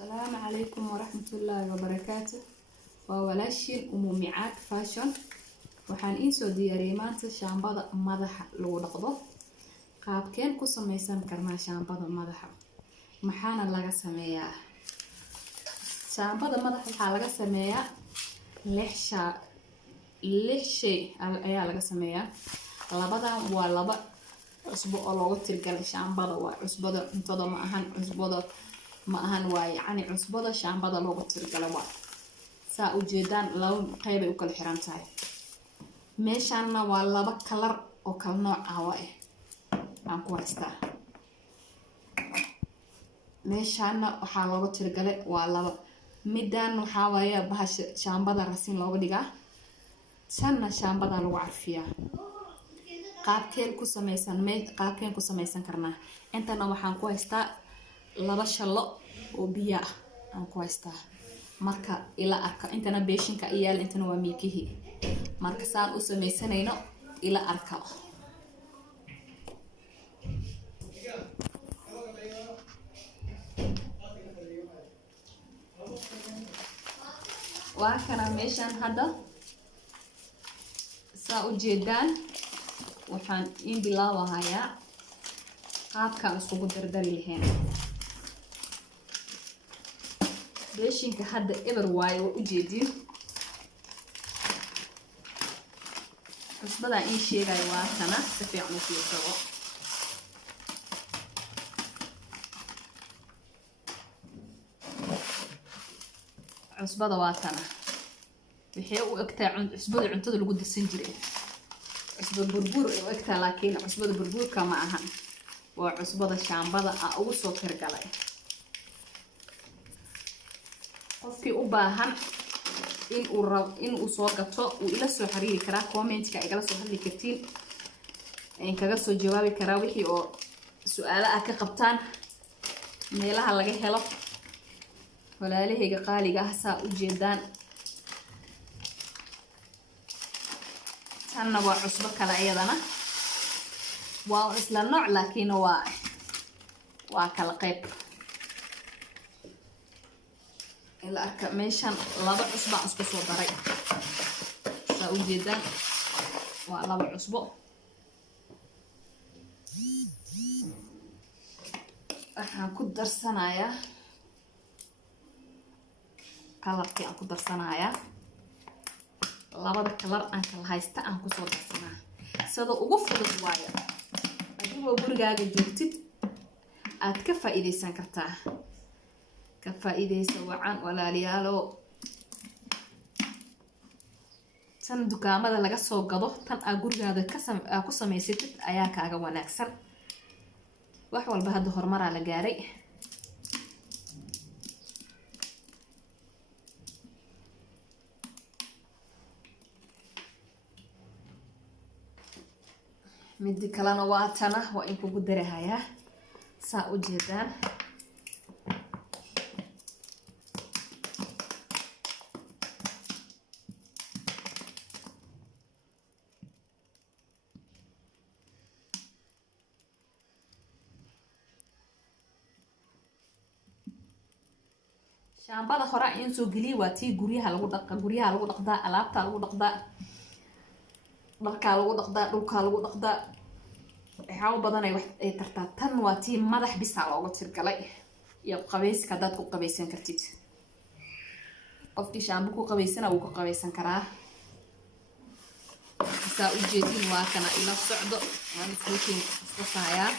السلام عليكم ورحمة الله وبركاته. وولاشين أموميعات فاشن waxaan in soo diyaariyay maanta shaambada madaxa lagu dhaqdo. qaabkeen ku samaysan karnaa shaambada madaxa? maxaana laga sameeyaa? shaambada madaxa waxaa laga sameeyaa lix shay ayaa laga sameeyaa. labadan waa laba cusbo oo loogu tirgalay shaambada. waa cusbada cuntada ma ahan waa yacni cusbada shaambada loogu tirgalay. waa saa u jeedaan laba qayb ay u kala xiran tahay. meeshaanna waa laba kalar oo kala nooc ah aan ku haystaa. meeshaanna waxaa looga tirgalay waa laba. midaan waxaa waaye bahasha shaambada rasin looga dhigaa, tanna shaambada lagu carfiyaa. qaabkeen ku samaysan karnaa? intana waxaan ku haystaa laba shallo oo biyo ah aan ku haystaa. marka ila arka intana beeshinka iyaal, intana waa miikihii. marka saan u samaysanayno ila arka. waa kana meeshaan hadda saa u jeedaan waxaan in bilaabahayaa qaabkaan iskugu dardari lahayn. beeshinka hadda eber waaye waa u jeedin. cusbada in sheegay waa kana si fiican u fiirsado. cusbada waa kana waxay u egtaa cusbada cuntada lagu darsan jiray. cusbo burbur ay u egtaa, laakiin cusbada burburka ma ahan. waa cusbada shaambada aan ugu soo tirgalay. qofkii u baahan in uu soo gato uu ila soo xiriiri karaa. commentka igala soo hadli kartiin, in kaga soo jawaabi karaa wixii oo su'aalo ah ka qabtaan meelaha laga helo. walaalahayga qaaliga ah saa u jeedaan. tanna waa cusbo kale iyadana. waa isla nooc laakiin waa kala qayb. ila arka meeshan laba cusbo aan isku soo daray. saa u jeedaan waa laba cusbo. waxaan ku darsanayaa kalarkii aan ku darsanayaa. labada kalar aan kala haysta aan kusoo darsanaa. sida ugu fudud waayo. adigoo gurigaaga joogtid aad ka faa'iideysan kartaa. ka faa'iideysa wacan walaalayaalo. tan dukaamada laga soo gado tan aad gurigaada ku samaysatid ayaa kaaga wanaagsan. wax walba hadda horumaraa la gaaray. midi kalena waa tana waa in kugu darahayaa. saa u jeedaan shaambada hore in soo geliye waa tii guryaha lagu dhaqdaa, alaabta lagu dhaqdaa, dharkaa lagu dhaqdaa, dhulkaa lagu dhaqdaa. waxyaabo badan ay tartaa. tan waa tii madax bisa looga tirgalay iyo qabayska. hadaad ku qabaysan kartid, qofkii shaambo ku qabaysana wuu ku qabaysan karaa. saa u jeedin waa kana ila socdo. waan isku sahayaa.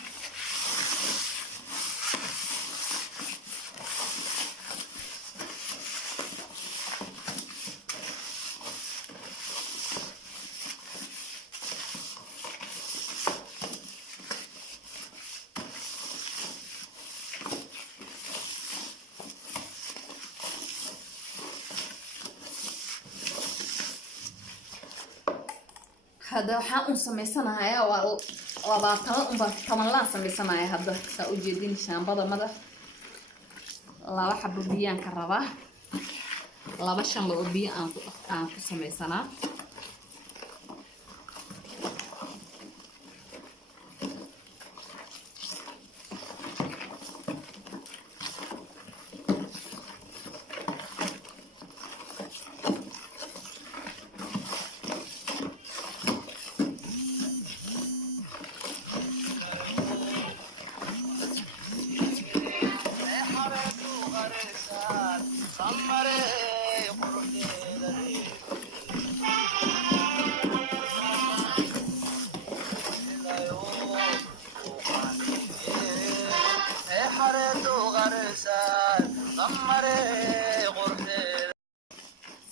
hadda waxaan un samaysanayaa waa toban laan samaysanayaa. hadda saa u jeedin shaambada madax laba xabo biyaan ka rabaa. laba shanlo oo biyo aan ku samaysanaa.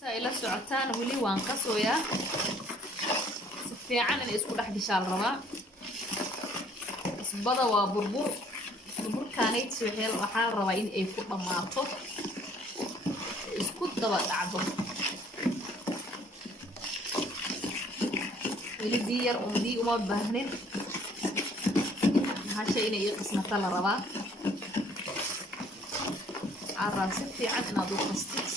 سائلة سعتان ولي وانقصوا يا في عن الاسكو دح بشال ربا اسبدا وبربور بربور كانت سوحيل waxaa rabaa in ay ku dhamaato isku daba dhacdo weli biyar uma baahnin hashay inay qismata la rabaa arab si fiican inaad u qastid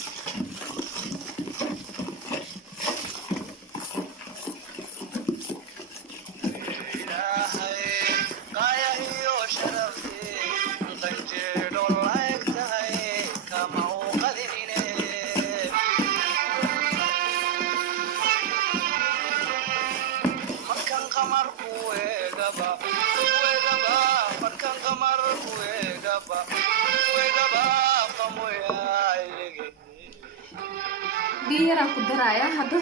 biyara ku daraya hadda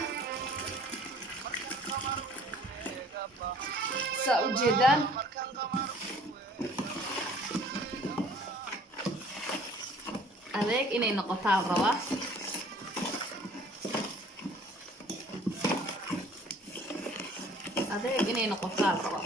saa u jeedaan adeeg inay noqotaa rabaa adeeg inay noqotaa rabaa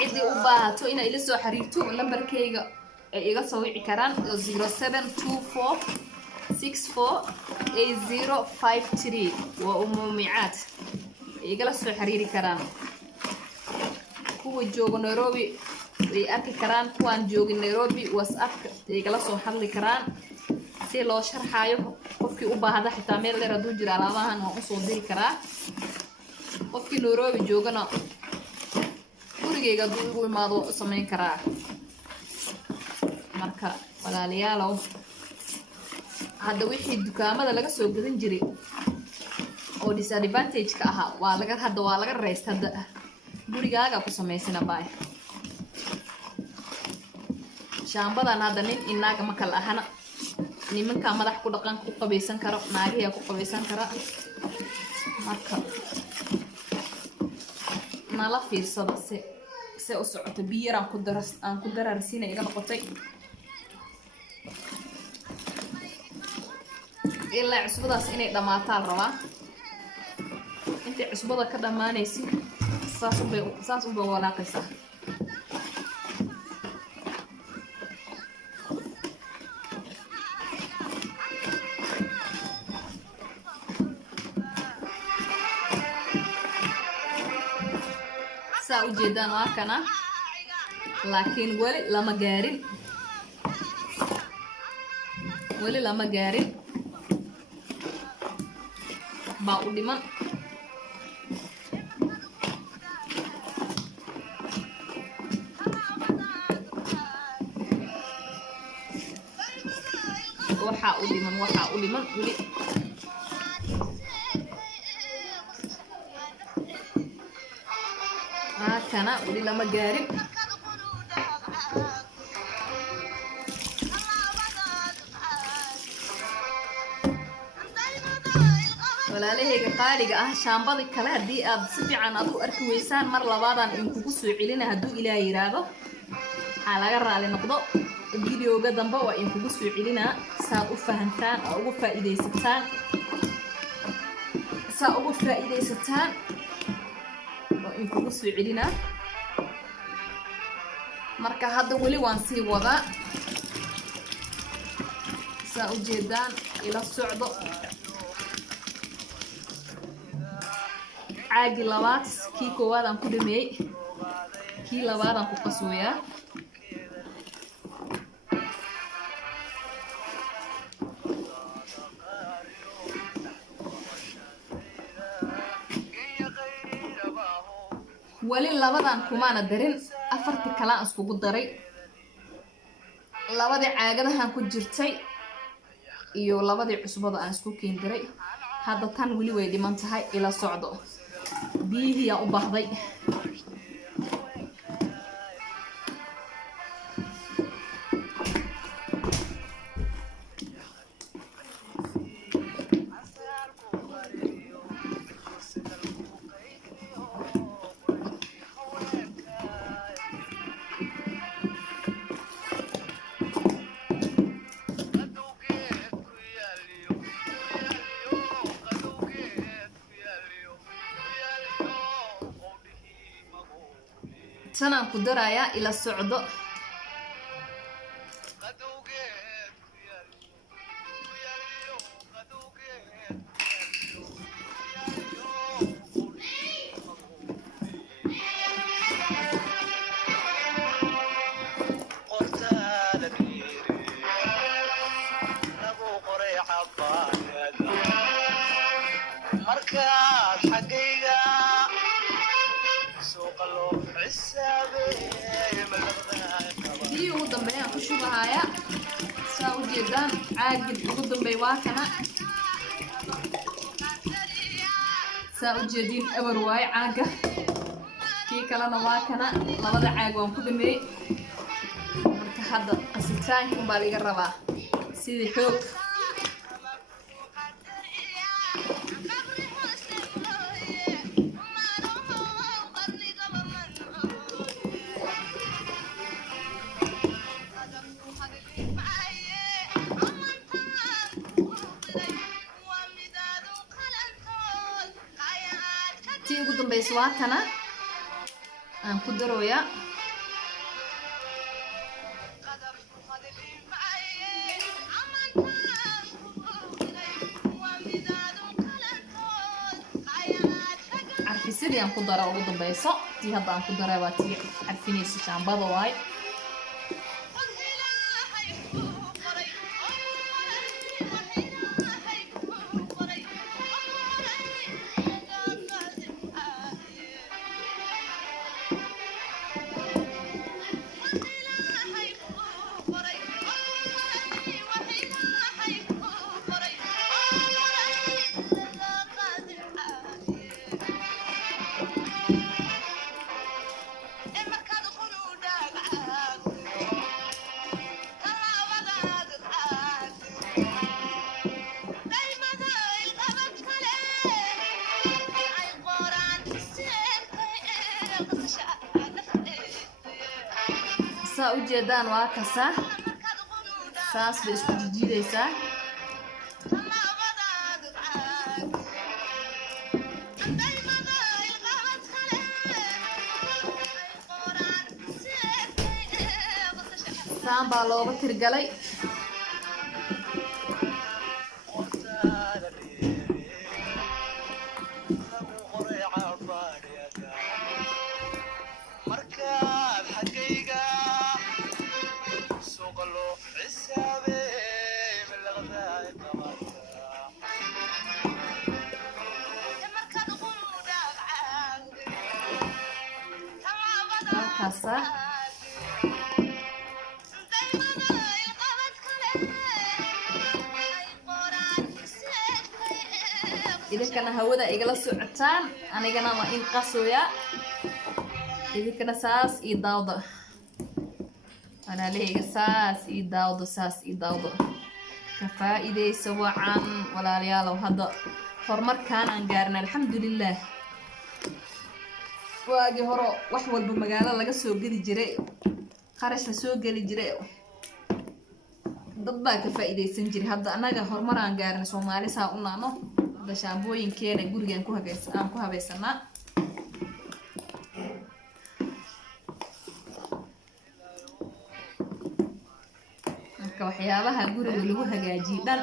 عندي وباهتو إنا إلى سو حريرتو لمبركيغا إيغا سو ويعي كران 0724648053 وأموميعات إيغا لا سو حريري كران كو جوغو نيروبي وي أركي كران كوان جوغي نيروبي واتساب إيغا لا سو حدلي كران سي لو شرحايو qofkii u baahda xitaa meel dheer haduu jiro alaabahan waan u soo diri karaa qofkii Nairobi joogana gurigeyga duu ugu imaado sameyn karaa marka walaalayaalow hadda wixii dukaamada laga soo gadan jiray oo disadvantage ka aha waa laga reest hadda gurigaaga ku sameysana baay shaambadan hadda nin inaaga ma kala ahana nimanka madax ku dhaqan ku qabaysan karo naagiya ku qabaysan kara marka nala fiirsada se u socoto biyaraan ku dararsiina iga noqotay ilaa cusbadaas inay dhamaataan rabaa intii cusbada ka dhamaanaysi saas u bay walaaqaysaa ujeedaan waa kana laakiin wali lama gaarin baa u dhiman waxaa u dhiman wali kana wali lama gaarin walaalahayga qaaliga ah shaambada kale hadii aad si fiican aad u arki weysaan mar labaadan in kugu soo celina haduu Ilaahay yiraahdo ha laga raali noqdo videoga dambe waa in kugu soo celina saad u fahantaan oo ugu faa'iideysataan in kugu soo celina marka hadda wali waan sii wadaa saa u jeedaan ila socdo caagi labaad kii koowaad aan ku dhameeyay kii labaad aan ku qasooyaa wali labadan kumaana darin afartii kala iskugu daray labada caagadahan ku jirtay iyo labadii cusbada aan isku keen diray. Hadda tan wali way dhiman tahay ila socdo. Biyihii aan u baahday sana ku daraya ila socdo. ugu dambeeyaan ku shubahaya saa u jeedaan caagid ugu dambeey waa kana saa u jeedin eber waay caaga kii kalena waa kana labada caag waan ku dhameeyay marka hadda qasitaanka baa laga rabaa sidii xoog ugu dambeysay waa kana aan ku darooya carfisidii aan ku daro ugu dambeyso tii hadda aan ku daray waa tii carfinaysa shaambada waay saa u jeedaan waa kasa saas bay isku jiidaysaa saan baa looga tirgalay kasa idinkana hawada igala socotaan anigana waa in qasoya idinkana saas ii daawda walaalahayga saas ii daawdo ka faa'iideyso wacan walaalayaalow hadda horumarkaan aan gaarnay alxamdulillaah waagi hore wax walba magaalo laga soo geli jiray qarash la soo geli jiray dad baa ka faa'iideysan jiray hadda anaga horumar aan gaarnay Soomaali saa u naano hadda shaambooyinkeena gurigaan ku habaysanaa marka waxyaabaha guriga lagu hagaajiyo dhan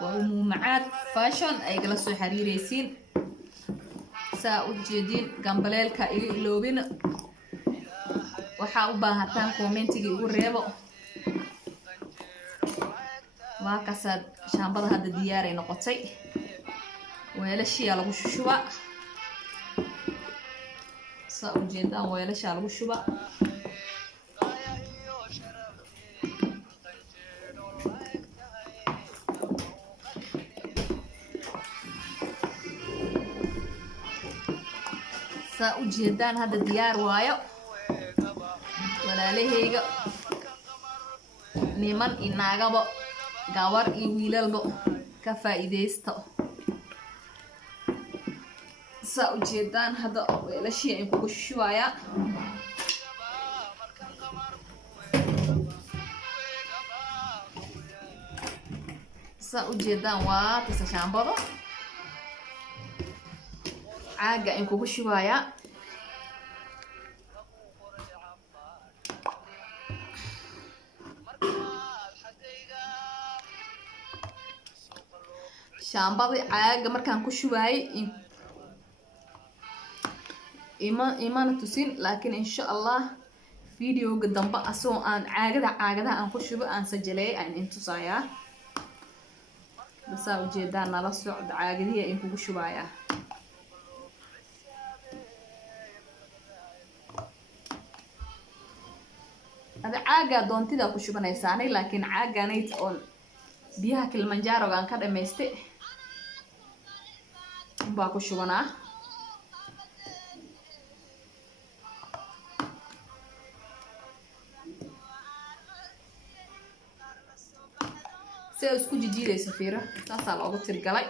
waa umuumacaad fashion ay kala soo xiriireysiin saa u jeedin gambaleelka iga iloobin waxa u baahataan commentiga igu reebo waa kasaad shaambada hadda diyaar ay noqotay weelashiya lagu shuba saa u jeedaan weelasha lagu shuba saa u jeedaan hadda diyaar waayo walaalahayga niman inaagaba gawar iyo wiilalba ka faa'iideysto saa u jeedaan hadda weelashii aan kugu shubaaya saa u jeedaan waa tisa shaambado caaga aan kugu shubaaya shaambadii caaga markaan ku shubaayay imana tusin laakiin insha Allah videoga dambe asoo aan caagadaha aan ku shubo aan sajaleey aan intusayaa basa ujeedaan nala socda caagadihii aan kugu shubaaya hada caaga doontida ku shubanaysaanay laakiin caagaanay oo biyaha Kilimanjaro aan ka dhameystay baa ku shubanaa see isku jijiidaysa fiiro taasaa loogu tirgalay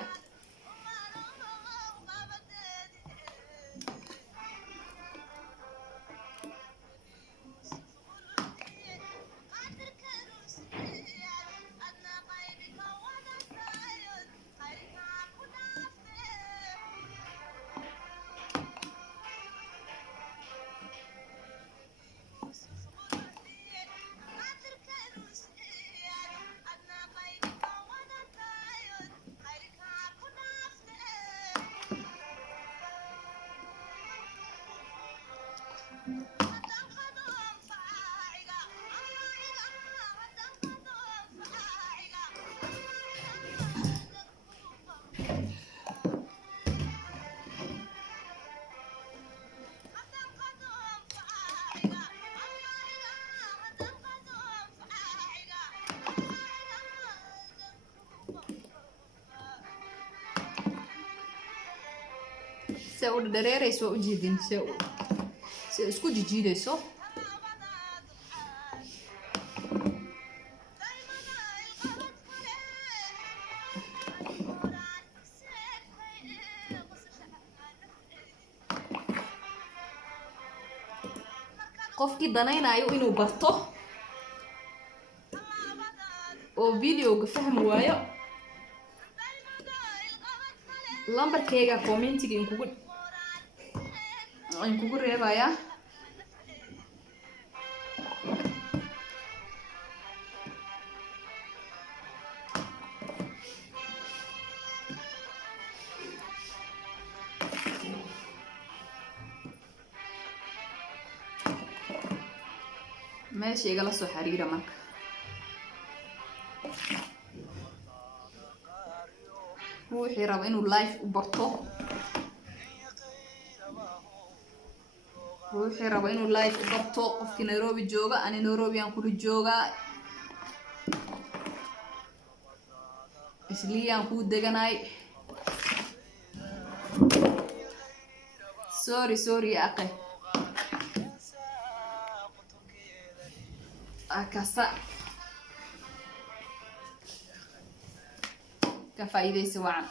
se u dareerayso u jeedin se isku jijiidayso qofkii danaynayo inuu barto oo videoga fahmi waayo lambarkayga commentiga in kugu reebaya meesha igala soo xiriira marka ruuxii raba inuu live u barto qofkii Nairobi jooga ani Nairobi aan kula joogaa isliyaan ku deganay sorry aqe akasa كفايدة سواء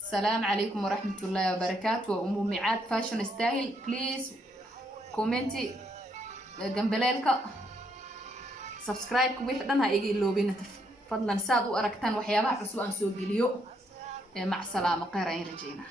السلام عليكم ورحمة الله وبركاته وأم ميعاد فاشن ستايل بليز كومنتي جنبلالك سبسكرايب وحدنا هيجي اللوبين فضلا ساد وأركتان وحيابها عصوا أنسوق اليوم مع السلامة قيرين رجينا